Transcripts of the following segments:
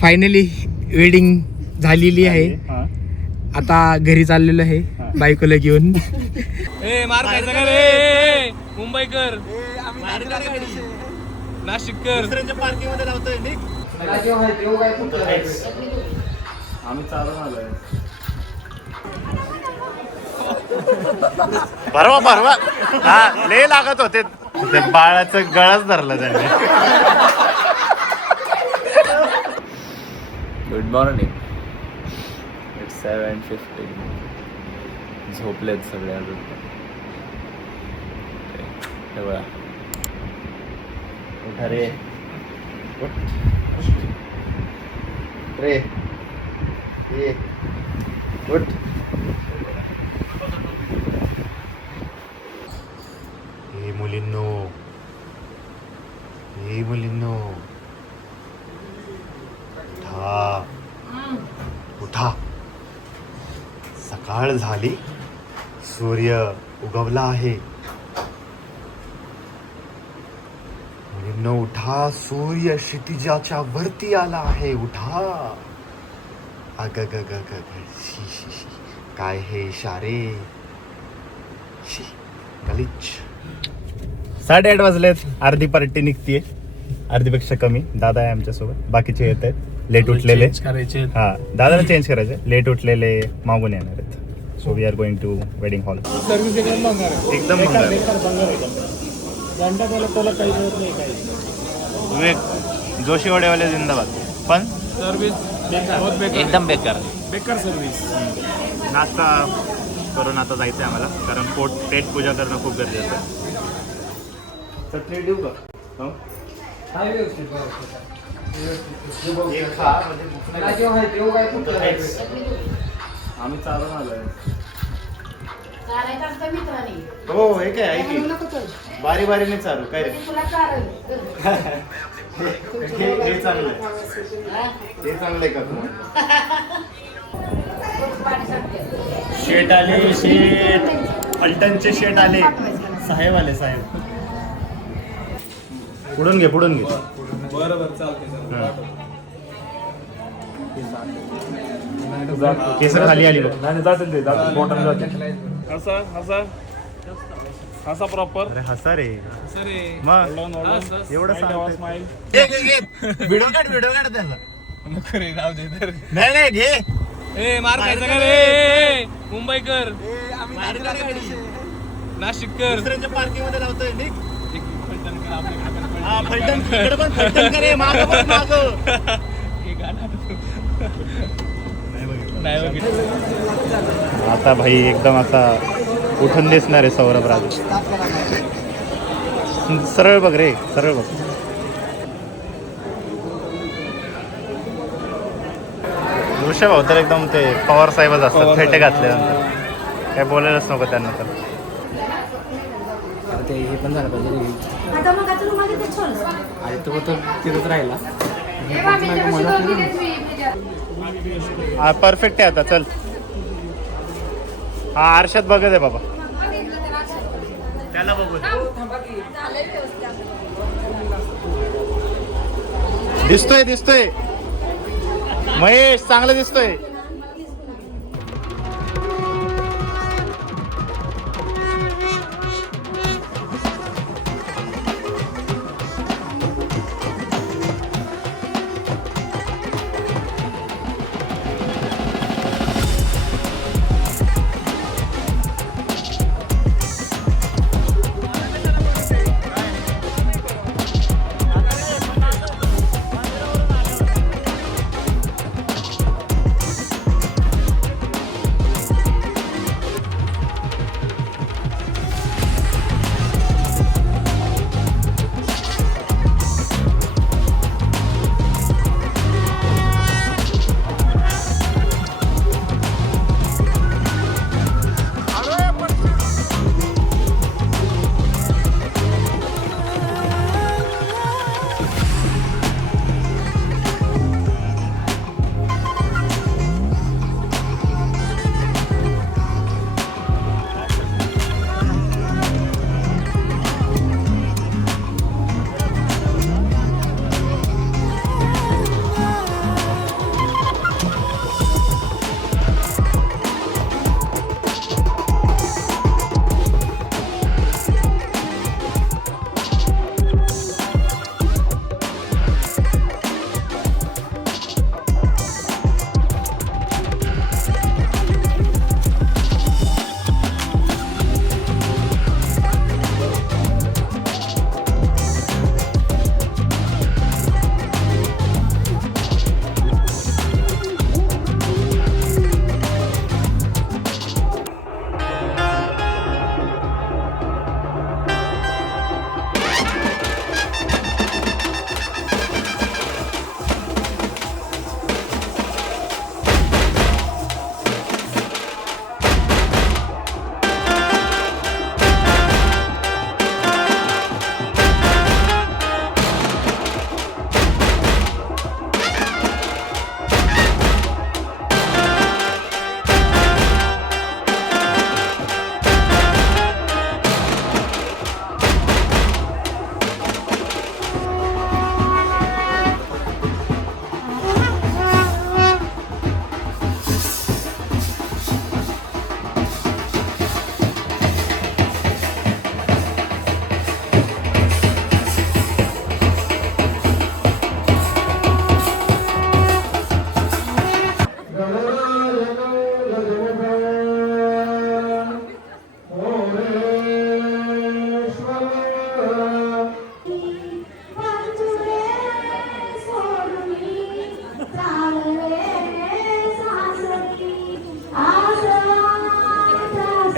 Finally wedding झालेली आहे. आता घरी चाललेलो आहे बायकोला घेऊन. मार खायचा का रे मुंबईकर, नाशिककर पार्किंग मध्ये लावतोय. आम्ही चालून आलोय. भरवा भरवा हा लय लागत होते. ते बाळाचं गळाच धरलं त्याने. Good morning. इट्स 7:50. झोपलेत सगळे अजून. हे बघा, उठा रे, रे ये उठ. हे मुलींनो, हे मुलींनो, उठा उठा. सकाळ झाली, सूर्य उगवला आहे. मुलींनो उठा, सूर्य क्षितिजाच्या वरती आला आहे. उठा. अग ग ग ग ग शी शी शी. काय हे इशारे. शी गलिच. 8:30 वाजलेत. अर्धी पार्टी निघतीये, अर्धीपेक्षा कमी. दादा आहे आमच्यासोबत, बाकीचे येत आहेत लेट उठलेले. हा, दादाला चेंज करायचे. लेट उठलेले मागून येणार आहेत. So we are going to wedding hall. Service एकदम विवेक जोशीवाडेवाले जिंदाबाद. पण सर्व्हिस एकदम बेकार. बेकार सर्व्हिस. नाश्ता करून आता जायचं आहे आम्हाला, कारण पेट पूजा करणं खूप गरजेचं आहे. चटणी देऊ का? आम्ही चालून आलोय. हो हे काय आहे की बारी बारीने चालू काय रे. हे चांगलं आहे, हे चांगलं आहे का तुम्हाला? शेट आले, शेट पलटणचे शेट आले. साहेब आले, साहेब. पुढून घे, पुढून घे. बरोबर चालते. केसर खाली आली बघ. हसा प्रॉपर. अरे हसा रे. मग एवढं व्हिडिओ काढ, व्हिडिओ काढ त्याचा. नको रे, राहू दे तर. नाही नाही घे. मार खायचा का रे मुंबईकर, नाशिककर. दुसऱ्यांच्या पार्किंग मध्ये लावतोय. हा फलटण, इकडे पण फलटण करे. मागं पण मागं. आता भाई एकदम असा उठून दिसणार आहे सौरभ राज. सरळ बघ रे, सरळ बघ. ऋषभ भाऊ तर एकदम ते पवार साहेबच असतात फेटे घातल्यानंतर. काय बोलायलाच नको त्यांना तर. ते हे पण झालं पाहिजे. तो तिथंच राहिला. हा परफेक्ट आहे आता. चल हा आरशात बघत आहे बाबा, त्याला बघू. दिसतोय दिसतोय महेश, चांगलं दिसतोय.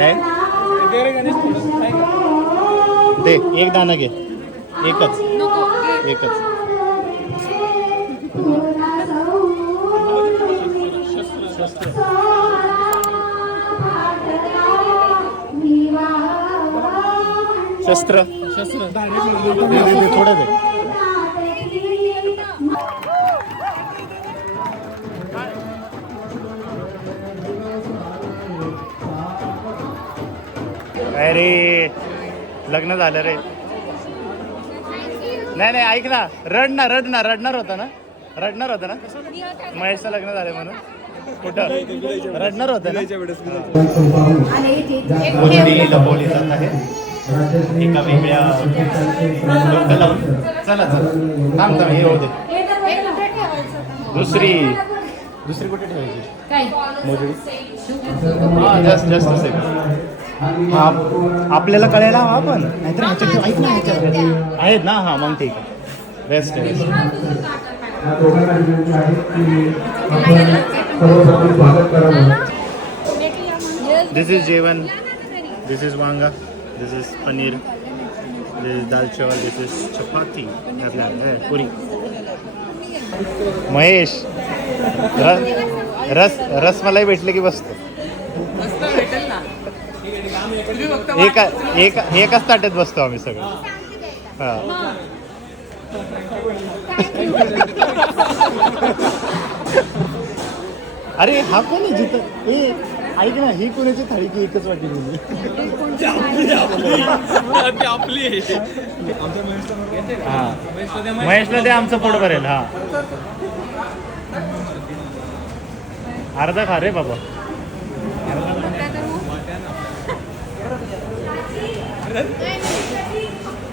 काय दे एक दाना घे एकच एकच शस्त्र थोडं दे अरे लग्न झालं रे नाही नाही ऐक ना रडणार होता ना महेशचं लग्न झालं म्हणून कुठं रडणार होतं ना गोष्टी लपवली जात आहे एका वेगळ्या डोकं लावून चला थांब हे होऊ दे दुसरी कुठे ठेवायची मोजडी जस्ट सेकंड आपल्याला कळायला हवा पण नाहीतर ह्याच्यात ऐक ना ह्याच्यात आहेत ना हा मग ठीक आहे बेस्ट आहे दिस इज जेवण दिस इज वांगा दिस इज पनीर दिस इज दाल चावल दिस इज चपाती पुरी महेश रसमलाई भेटले की बसतो एकाच ताट्यात बसतो आम्ही सगळं हा अरे हा कोण आहे जिथं ए ऐक ना ही कोणाची थाळी की एकच वाटी दिली हा महेशला ते आमचं पोट भरेल हा अर्धा खा रे बाबा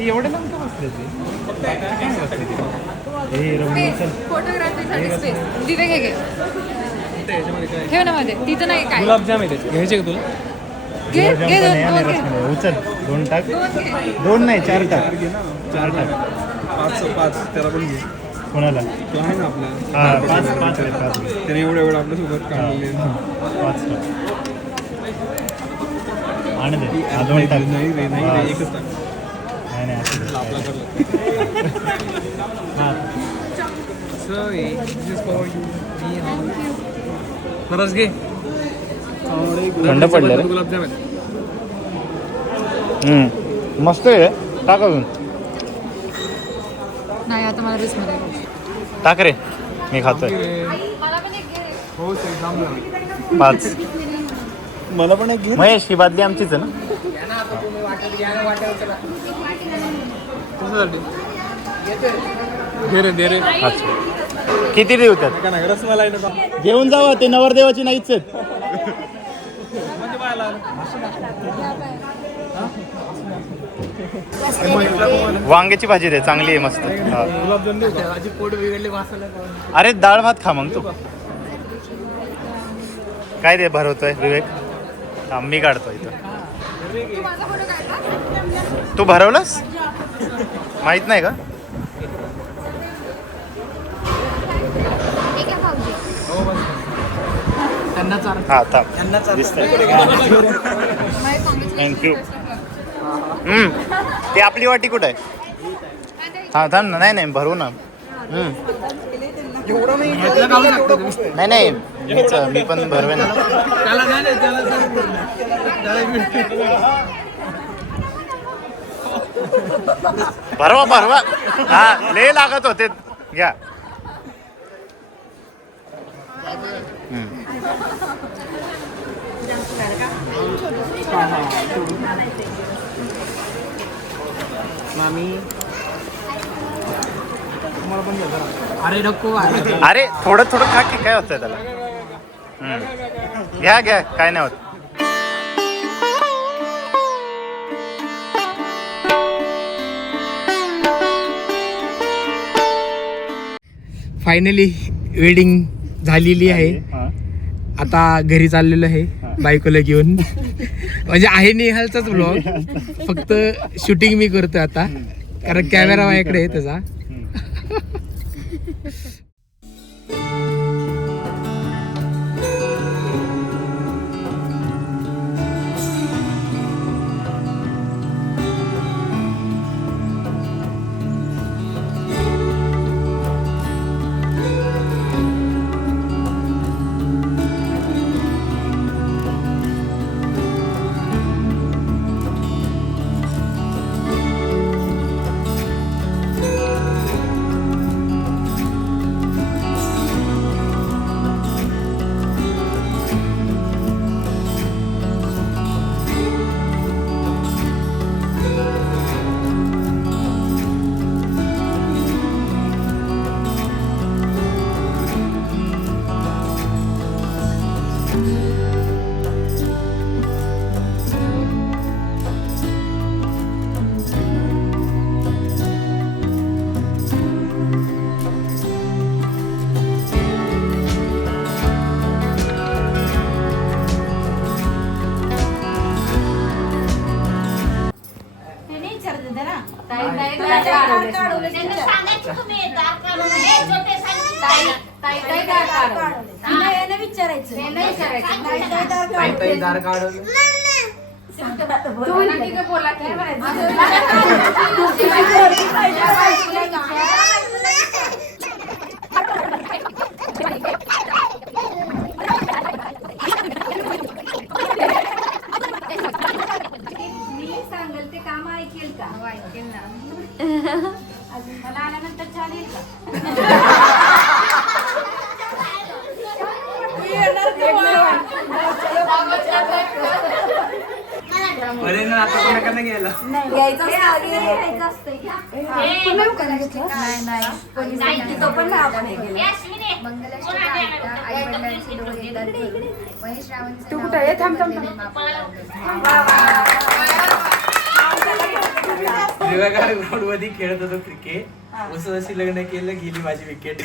एवढे लांब का बसले फोटोग्राफीसाठी दिवे घे ठेव ना मध्ये तिथं नाही काय गुलाबजाम आहे घ्यायचे का तुला घे उचल दोन टाक दोन नाही चार टाक पाच त्याला पण घे कोणाला तो आहे ना आपला हा पाच त्याने एवढं आपल्यासोबत काढलेले पाच टाक आणि दे हा दोन टाक नाही एकच टाक नाही असं रस घे थंड पडलं रे गुलाबजाम आहे मस्त आहे टाक अजून नाही आता मला रिस्क मध्ये टाक रे मी खातोय हो पाच मला पण एक घे महेश ही बादली आमचीच आहे ना दे रे अच्छा किती देऊ त्यात रसमलाई घेऊन जावा ते नवरदेवाची नाहीच आहेत वांग्याची भाजी दे चांगली आहे मस्त हा. अरे डाळ भात खा मग तू काय दे भरवतोय विवेक हा मी काढतोय इथं तू भरवलंस माहित नाही का हा दिसतंय थँक्यू ती आपली वाटी कुठं आहे हा थांब ना नाही भरू ना नाही मी पण भरवे ना भरवा हा लय लागत होते घ्या अरे थोडं खा की काय होतंय त्याला घ्या काय नाही होत फायनली वेडिंग झालेली आहे आता घरी चाललेलो आहे बायकोला घेऊन म्हणजे आहे निहालचाच ब्लॉग फक्त शूटिंग मी करतोय आता कारण कॅमेरा माझ्याकडे आहे त्याचा सांगेल ते काम ऐकेल का? ऐकेल ना. मला आल्यानंतर चालेल का? ग्राउंड मध्ये खेळत होतो क्रिकेट. असं अशी लग्न केलं गेली माझी विकेट.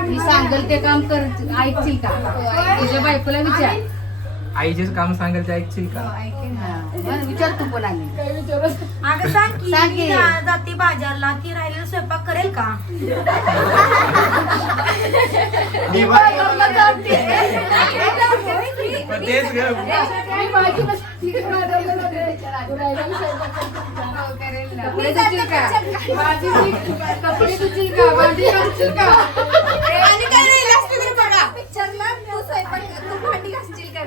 मी सांगेल ते काम कर ऐकशील का? तुझ्या बायकोला विचार. आईचेच काम सांगाल ते ऐकशील का? विचार तू पण आली. अगं सांग की मी जाते बाजारला ती राहिलेला स्वयंपाक करेल का? कपडे धुशील का? कपडे धुशील का? भांडी घासशील का? आणि काय राहिलं असतं तर बघा. पिक्चरला तू स्वयंपाक तू भांडी घासशील का?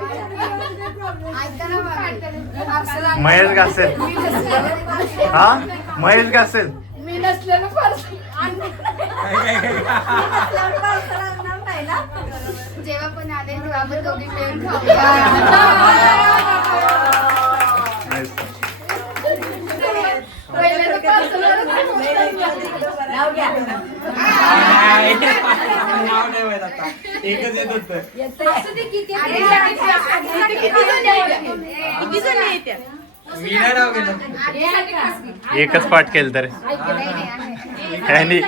ऐका ना बाबा. महेश घासेल. हा महेश घासेल. मी नसलेलं फार जेव्हा पण आले तेव्हा आपण दोघी मिळून खाऊया. पहिल्यांदा पार्सलवरच नाव नाही माहित आता. एकच येत होतं. मी नाही नाव घेतलं. एकच पाठ केलं तर आणि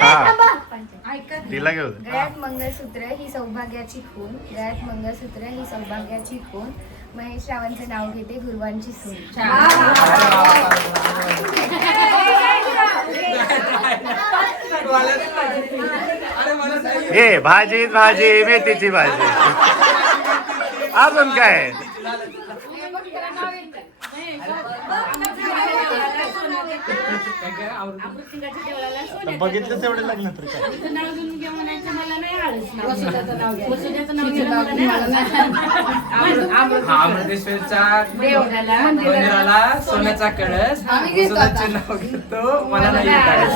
हा तिला घेऊ दे. गळ्यात मंगळसूत्र ही सौभाग्याची खून, गळ्यात मंगळसूत्र ही सौभाग्याची खून, महेश रावांचं नाव घेते गुरुवांची सून. हे भाजी भाजी मेथीची भाजी. अजून काय बघितलं तेवढे लग्न तर काय. अमृतेश्वरच्या मंदिराला सोन्याचा कळस वसुदेवचे नाव घेतो. मला नाही येत आहे.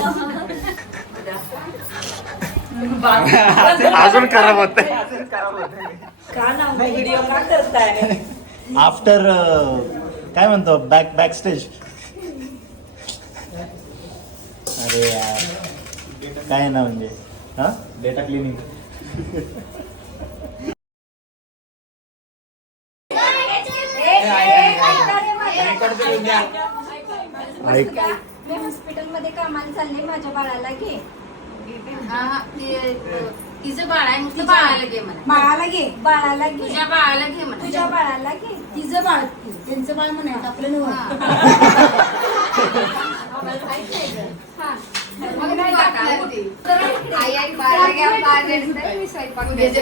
अजून खराब होत आफ्टर काय म्हणतो बॅक स्टेज. अरे यार काय ना म्हणजे हा डेटा क्लिनिंग. ऐक मी हॉस्पिटलमध्ये कामाला चालले, माझ्या बाळाला घे. तिचं बाळ आहे मग बाळाला घे म्हणा. बाळाला घे, बाळाला घे, तुझ्या बाळाला घे म्हणा. तुझ्या बाळाला घे. तिचं बाळ त्यांचं बाळ म्हणायचं आपलं नव्हतं. मग नाही टाकलं ते. आई आई बाळाला घ्या, बाळ रडतंय, मी स्वयंपाक द्यायचे.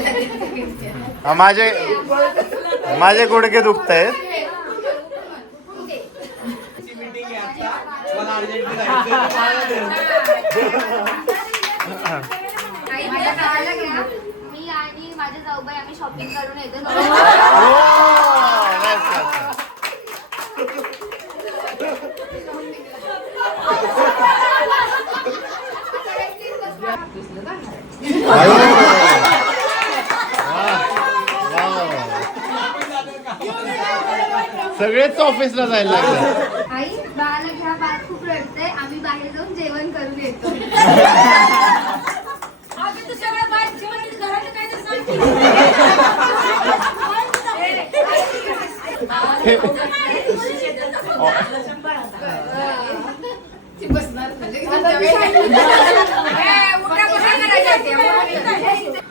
माझे गुडघे दुखत आहेत. माझ्या बाळाला घ्या. मी आणि माझे जाऊबाई आम्ही शॉपिंग करून येतो. सगळेच ऑफिसला जायला लागले. आई बाळाला घ्या, बाळ खूप रडतंय, आम्ही बाहेर जाऊन जेवण करून येतो. अगं तू सगळं बाहेर जेवण घरात काय तर सांग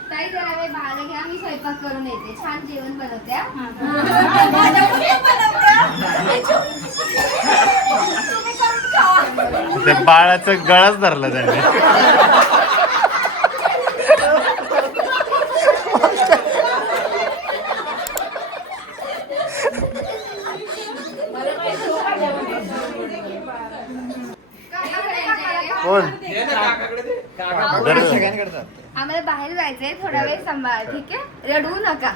ताई जरा वेळ बाळाला घ्या, मी स्वयंपाक करून येते. छान जेवण बनवत्या. ते बाळाचं गळाच धरला त्याने. कोण आम्हाला बाहेर जायचंय, थोडा वेळ सांभाळ. ठीक आहे, रडू नका.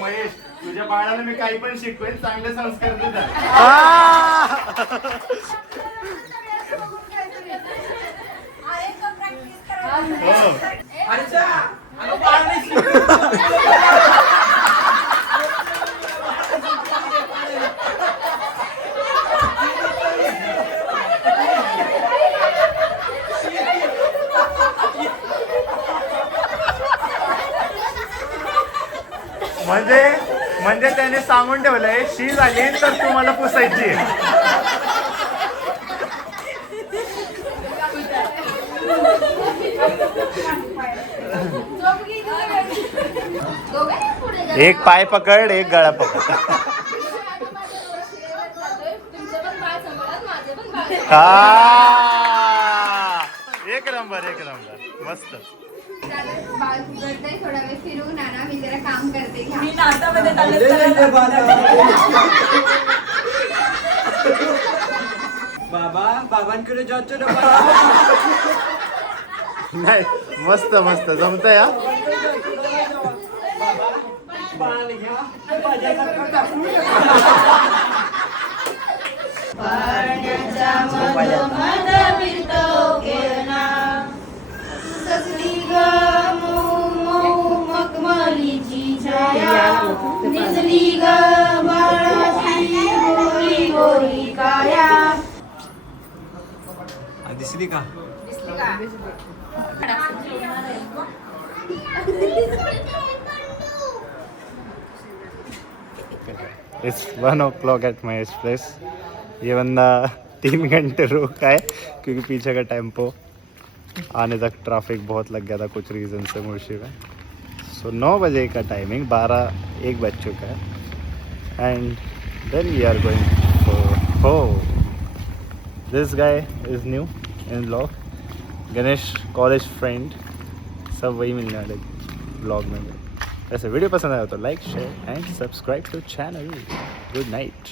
महेश, तुझ्या बाळाला मी काही पण शिकवेन, चांगले संस्कार देतात. म्हणजे त्याने सांगून ठेवलंय, शी झाली तर तुम्हाला पुसायची. एक पाय पकड, एक गळा पकड. एक नंबर, एक नंबर, मस्त. बाळ उघडतंय, थोडा वेळ फिरून आणा, मी जरा काम करते. घ्या. मी नाश्त्यामध्ये चालले बाबांकडे जातो ना. नाही, मस्त मस्त जमतंय. दिसली का? It's 1 o'clock at my place. ये बंदा 3 घंटे रुका है क्योंकि पीछे का टेम्पो आने तक ट्रैफिक बहुत लग गया था कुछ रीज़न से मुर्शी में. सो 9 बजे का टाइमिंग, 12-1 बज चुका है. And then we are going हो. This guy is new in blog. Ganesh college friend, सब वही मिलने वाले ब्लॉग में. वैसे वीडियो पसंद आया तो like, share and subscribe to channel. Good Knight.